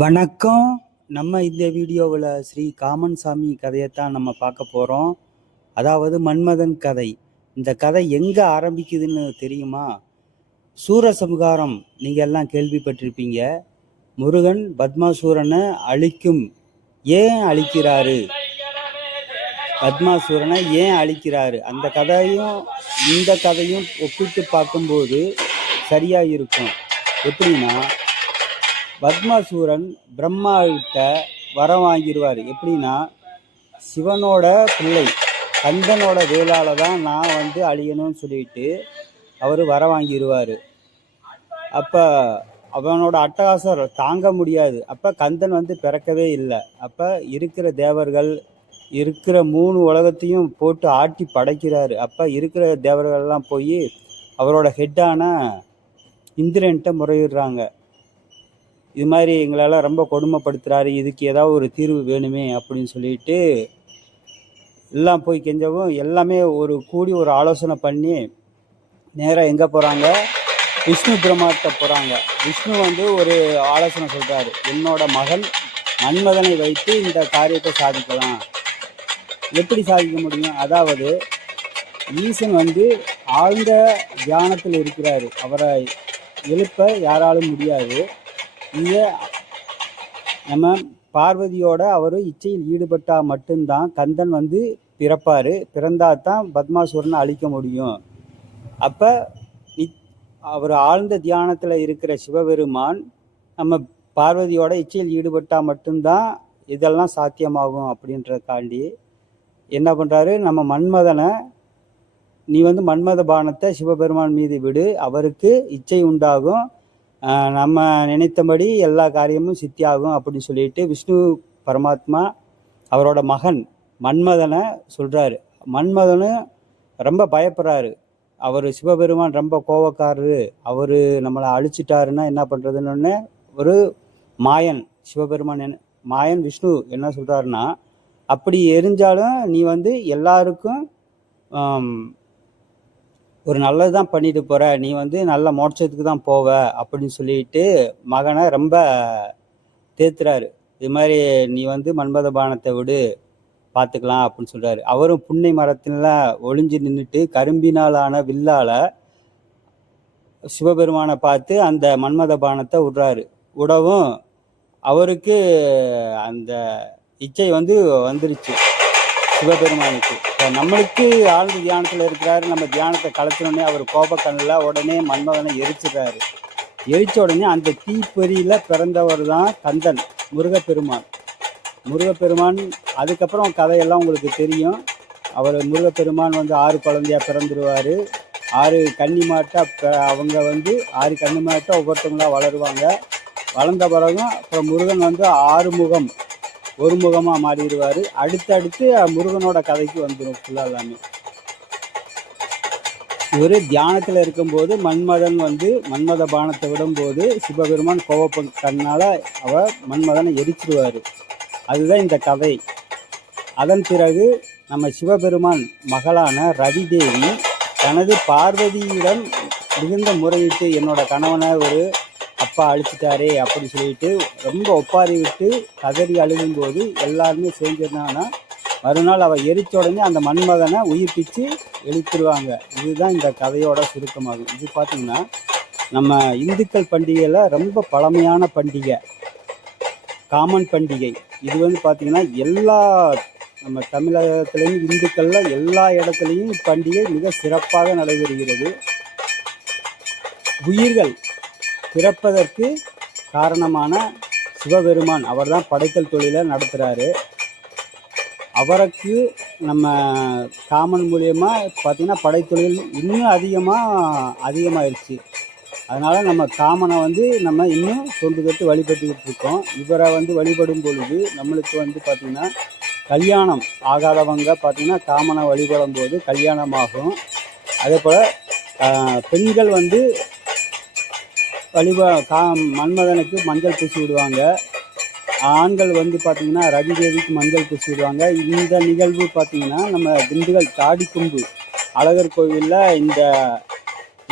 வணக்கம். நம்ம இந்த வீடியோவில் ஸ்ரீ காமன் சாமி கதையைத்தான் நம்ம பார்க்க போகிறோம் அதாவது மன்மதன் கதை. இந்த கதை எங்கே ஆரம்பிக்குதுன்னு தெரியுமா? சூரசம்ஹாரம் நீங்கள் எல்லாம் கேள்விப்பட்டிருப்பீங்க. முருகன் பத்மாசூரனை அழிக்கும். ஏன் அழிக்கிறாரு? பத்மாசூரனை ஏன் அழிக்கிறாரு? அந்த கதையும் இந்த கதையும் ஒப்பிட்டு பார்க்கும்போது சரியாக இருக்கும். எப்படின்னா பத்மாசூரன் பிரம்மா கிட்ட வரம் வாங்கிடுவார் எப்படின்னா சிவனோட பிள்ளை கந்தனோட வேளால தான் நான் வந்து அழியணும்னு சொல்லிட்டு அவர் வர வாங்கிடுவார் அப்போ அவனோட அட்டகாசம் தாங்க முடியாது. அப்போ கந்தன் வந்து பிறக்கவே இல்லை. அப்போ இருக்கிற தேவர்கள் இருக்கிற மூணு உலகத்தையும் போட்டு ஆட்டி படைக்கிறாரு. அப்போ இருக்கிற தேவர்கள்லாம் போய் அவரோட ஹெட்டான இந்திரன்ட்ட முறையிடுறாங்க. இது மாதிரி எங்களால் ரொம்ப கொடுமைப்படுத்துகிறாரு இதுக்கு ஏதாவது ஒரு தீர்வு வேணுமே அப்படின்னு சொல்லிட்டு எல்லாம் போய் கெஞ்சவும் எல்லாமே ஒரு கூடி ஒரு ஆலோசனை பண்ணி நேராக எங்கே போகிறாங்க விஷ்ணு பிரம்மாட்ட போகிறாங்க விஷ்ணு வந்து ஒரு ஆலோசனை சொல்கிறாரு என்னோட மகன் மன்மதனை வைத்து இந்த காரியத்தை சாதிக்கலாம். எப்படி சாதிக்க முடியும்? அதாவது ஈசன் வந்து ஆழ்ந்த தியானத்தில் இருக்கிறாரு. அவரை எழுப்ப யாராலும் முடியாது. இங்கே நம்ம பார்வதியோட அவர் இச்சையில் ஈடுபட்டால் மட்டும்தான் கந்தன் வந்து பிறப்பார். பிறந்தா தான் பத்மாசுரனை அழிக்க முடியும். அப்போ அவர் ஆழ்ந்த தியானத்தில் இருக்கிற சிவபெருமான் நம்ம பார்வதியோட இச்சையில் ஈடுபட்டால் மட்டும்தான் இதெல்லாம் சாத்தியமாகும் அப்படின்றதுக்காண்டி என்ன பண்ணுறாரு நம்ம மன்மதனை நீ வந்து மன்மத பானத்தை சிவபெருமான் மீது விடு. அவருக்கு இச்சை உண்டாகும். நம்ம நினைத்தபடி எல்லா காரியமும் சித்தியாகும் அப்படின்னு சொல்லிட்டு விஷ்ணு பரமாத்மா அவரோட மகன் மன்மதனை சொல்கிறாரு மன்மதனு ரொம்ப பயப்படுறாரு. அவர் சிவபெருமான் ரொம்ப கோவக்காரரு. அவர் நம்மளை அழிச்சிட்டாருன்னா என்ன பண்ணுறதுன்னு ஒரு மாயன் சிவபெருமான் என்ன மாயன் விஷ்ணு என்ன சொல்கிறாருன்னா அப்படி எரிஞ்சாலும் நீ வந்து எல்லாருக்கும் ஒரு நல்லது தான் பண்ணிட்டு போற நீ வந்து நல்ல மோட்சத்துக்கு தான் போவ அப்படின்னு சொல்லிட்டு மகனை ரொம்ப தேத்துறாரு. இது மாதிரி நீ வந்து மன்மத பானத்தை விடு பார்த்துக்கலாம் அப்படின்னு சொல்றாரு. அவரும் புன்னை மரத்துல ஒளிஞ்சு நின்றுட்டு கரும்பினாலான வில்லால சிவபெருமானை பார்த்து அந்த மன்மத பானத்தை விடுறாரு. விடவும் அவருக்கு அந்த இச்சை வந்து வந்துருச்சு. சிவபெருமானுக்கு. நம்மளுக்கு ஆழ்ந்த தியானத்தில் இருக்கிறாரு. நம்ம தியானத்தை கலைச்சினோடனே அவர் கோபக்கண்ணில் உடனே மன்மதனை எரிச்சுறாரு எரிச்ச உடனே அந்த தீப்பொறியில் பிறந்தவர் தான் கந்தன் முருகப்பெருமான். முருகப்பெருமான் அதுக்கப்புறம் கதையெல்லாம் உங்களுக்கு தெரியும். அவர் முருகப்பெருமான் வந்து ஆறு குழந்தையாக பிறந்துருவார். ஆறு கன்னி மாட்டா அவங்க வந்து ஆறு கன்னி மாட்டா ஒவ்வொருத்தவங்களா வளருவாங்க. வளர்ந்த பிறகும் அப்புறம் முருகன் வந்து ஆறுமுகம் ஒருமுகமாக ஒரு மாறிடுவார். அடுத்தடுத்து முருகனோட கதைக்கு வந்துடும் ஃபுல்லாக எல்லாமே. இவர் தியானத்தில் இருக்கும்போது மன்மதன் வந்து மன்மத பானத்தை விடும்போது சிவபெருமான் கோவப்ப கண்ணால் அவர் மன்மதனை எரிச்சிடுவார் அதுதான் இந்த கதை. அதன் பிறகு நம்ம சிவபெருமான் மகளான ரவிதேவி தனது பார்வதியிடம் மிகுந்த முறையிட்டு என்னோட கணவனை ஒரு அப்பா அழிச்சிட்டாரே அப்படின்னு சொல்லிட்டு ரொம்ப ஒப்பாரி விட்டு கதறி அழுகும்போது எல்லாருமே சேர்ந்துருந்தாங்கன்னா மறுநாள் அவள் எரிச்ச உடனே அந்த மன்மதனை உயிர்ப்பிச்சு எழுப்பிடுவாங்க. இதுதான் இந்த கதையோட சுருக்கமாகும். இது பார்த்தீங்கன்னா நம்ம இந்துக்கள் பண்டிகையில் ரொம்ப பழமையான பண்டிகை. காமன் பண்டிகை. இது வந்து பார்த்திங்கன்னா எல்லா நம்ம தமிழகத்துலேயும் இந்துக்களில் எல்லா இடத்துலையும் இப்பண்டிகை மிக சிறப்பாக நடைபெறுகிறது. உயிர்கள் பிறப்பதற்கு காரணமான சிவபெருமான் அவர் தான் படைத்தல் தொழிலை நடத்துகிறாரு அவருக்கு நம்ம காமன் மூலியமாக பார்த்தீங்கன்னா படைத்தொழில் இன்னும் அதிகமாக அதிகமாகிடுச்சு அதனால் நம்ம காமனை வந்து நம்ம இன்னும் தொன்று தொட்டு வழிபட்டுக்கிட்டு இருக்கோம். இவரை வந்து வழிபடும் பொழுது நம்மளுக்கு வந்து பார்த்திங்கன்னா கல்யாணம் ஆகாதவங்க பார்த்திங்கன்னா காமனை வழிபடும் போது கல்யாணமாகும். அதே போல் பெண்கள் வந்து வழிபா கா மன்மதனுக்கு மஞ்சள் பூசி விடுவாங்க. ஆண்கள் வந்து பார்த்திங்கன்னா ரவிதேவிக்கு மஞ்சள் பூசி விடுவாங்க. இந்த நிகழ்வு பார்த்திங்கன்னா நம்ம திண்டுக்கல் தாடிக்கும்பு அழகர் கோவிலில் இந்த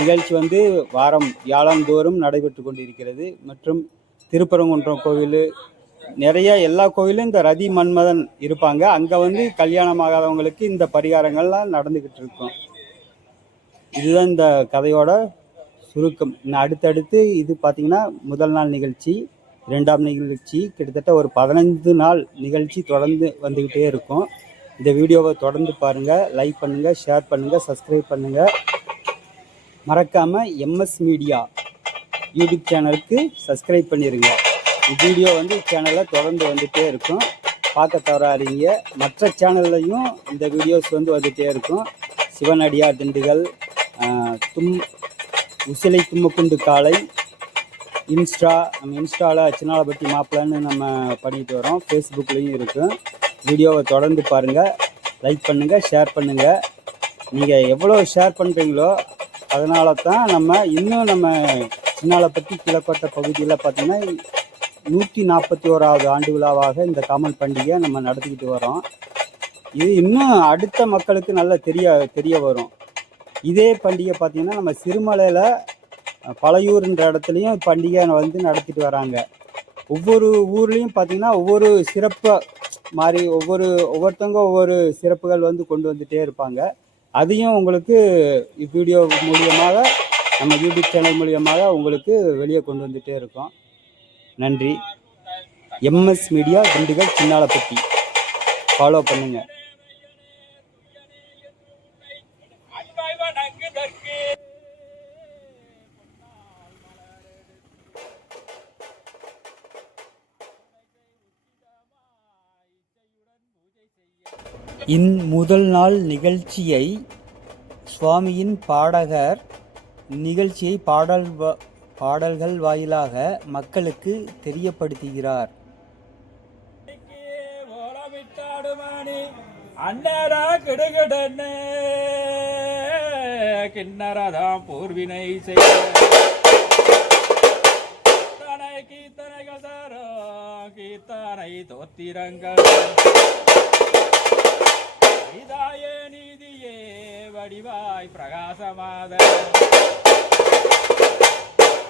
நிகழ்ச்சி வந்து வாரம் வியாழந்தோறும் நடைபெற்று கொண்டிருக்கிறது. மற்றும் திருப்பரங்குன்றம் கோவில் நிறைய எல்லா கோவிலும் இந்த ரதி மன்மதன் இருப்பாங்க. அங்கே வந்து கல்யாணம் ஆகாதவங்களுக்கு இந்த பரிகாரங்கள்லாம் நடந்துக்கிட்டு இருக்கும். இதுதான் இந்த கதையோட சுருக்கம். இன்னும் அடுத்தடுத்து இது பார்த்தீங்கன்னா முதல் நாள் நிகழ்ச்சி இரண்டாம் நிகழ்ச்சி கிட்டத்தட்ட ஒரு பதினைந்து நாள் நிகழ்ச்சி தொடர்ந்து வந்துக்கிட்டே இருக்கும். இந்த வீடியோவை தொடர்ந்து பாருங்கள் லைக் பண்ணுங்கள் ஷேர் பண்ணுங்கள் சப்ஸ்கிரைப் பண்ணுங்கள் மறக்காமல் எம்எஸ் மீடியா யூடியூப் சேனலுக்கு சப்ஸ்கிரைப் பண்ணிடுங்க வீடியோ வந்து சேனலில் தொடர்ந்து வந்துகிட்டே இருக்கும். பார்க்க தவறாதீங்க. மற்ற சேனல்லையும் இந்த வீடியோஸ் வந்து வந்துகிட்டே இருக்கும். சிவனடியார் திண்டுகள் தும் உசிலை தும்மக்குண்டு காலை. இன்ஸ்டா நம்ம இன்ஸ்டாவில் சின்னாலப்பட்டி மாப்பிள்ளைன்னு நம்ம பண்ணிட்டு வரோம். ஃபேஸ்புக்லேயும் இருக்கும் வீடியோவை தொடர்ந்து பாருங்கள் லைக் பண்ணுங்கள் ஷேர் பண்ணுங்கள் நீங்கள் எவ்வளோ ஷேர் பண்ணுறீங்களோ அதனால தான் நம்ம இன்னும் நம்ம சின்னாலப்பட்டி கிழக்கோட்டை பகுதியில் பார்த்திங்கன்னா நூற்றி நாற்பத்தி ஓராவது ஆண்டு விழாவாக இந்த காமல் பண்டிகை நம்ம நடத்திக்கிட்டு வரோம். இது இன்னும் அடுத்த மக்களுக்கு நல்லா தெரிய தெரிய வரும். இதே பண்டிகை பார்த்திங்கன்னா நம்ம சிறுமலையில் பழையூர்ன்ற இடத்துலையும் பண்டிகை வந்து நடத்திட்டு வராங்க. ஒவ்வொரு ஊர்லேயும் பார்த்திங்கன்னா ஒவ்வொரு சிறப்பை மாதிரி ஒவ்வொரு ஒவ்வொருத்தவங்க ஒவ்வொரு சிறப்புகள் வந்து கொண்டு வந்துகிட்டே இருப்பாங்க. அதையும் உங்களுக்கு வீடியோ மூலியமாக நம்ம யூடியூப் சேனல் மூலியமாக உங்களுக்கு வெளியே கொண்டு வந்துகிட்டே இருக்கோம். நன்றி. MS media Dindigul Chinnalapatti. Follow பண்ணுங்கள் இன் முதல் நாள் நிகழ்ச்சியை சுவாமியின் பாடகர் நிகழ்ச்சியை பாடல் வா- பாடல்கள் வாயிலாக மக்களுக்கு தெரியப்படுத்துகிறார். ஓலமிட்டாடுமானி அன்னரா கிடுகிடன்னு கிண்ணரதாம் போர்வினை செய்ய கீர்த்தனை கீர்த்தனைகள் தரோ கீர்த்தனை தோத்திரங்கள். இதாய நீதியே வடிவாய் பிரகாசமாத.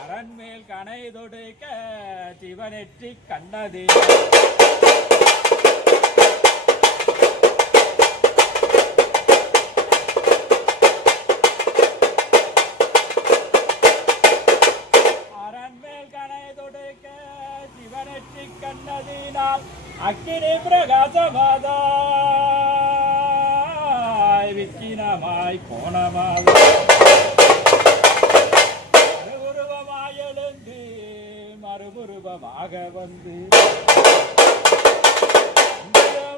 அரண்மேல் கனை தொடுக்க சிவனெற்றி கண்ணதே. கண்ணதினால் அக்கினி பிரகாசமா விக்கினமாய் கோணமாதாய் மறுபுருவமாய் எழுந்து மறுபுருவமாக வந்து.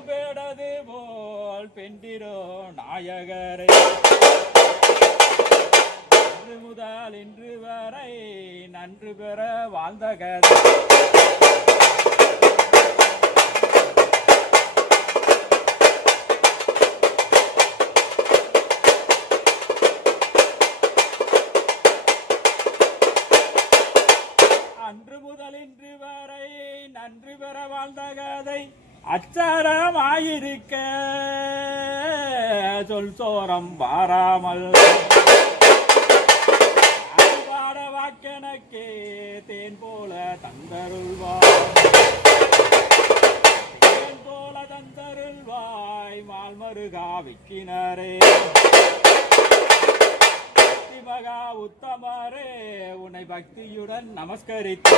பேடது போல் பெண்டிரோ நாயகரை. இன்று முதல் இன்று வரை நன்று பெற வாழ்ந்த கதை அச்சரமாயிருக்க. சொல் சோரம் வாராமல். பாட வாக்கெனக்கே தேன் போல தந்தருள்வாய். தேன் போல தந்தருள்வாய் மால்மருகா விக்கினரே. பக்தி மகா உத்தமரே உன்னை பக்தியுடன் நமஸ்கரித்து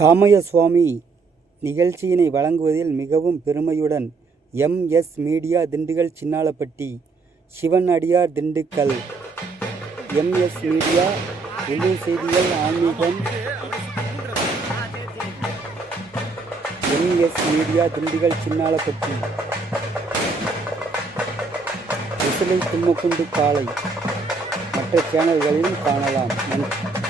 காமைய சுவாமி நிகழ்ச்சியினை வழங்குவதில் மிகவும் பெருமையுடன் M. S. Media Dindigul Chinnalapatti Sivan அடியார் திண்டுக்கல் எம். எஸ். மீடியா உள்ளூர் செய்திகள் ஆன்மீகம் M. S. Media Dindigul Chinnalapatti. விசிலை Thummakundu காலை மற்ற சேனல்களிலும் காணலாம். நன்றி.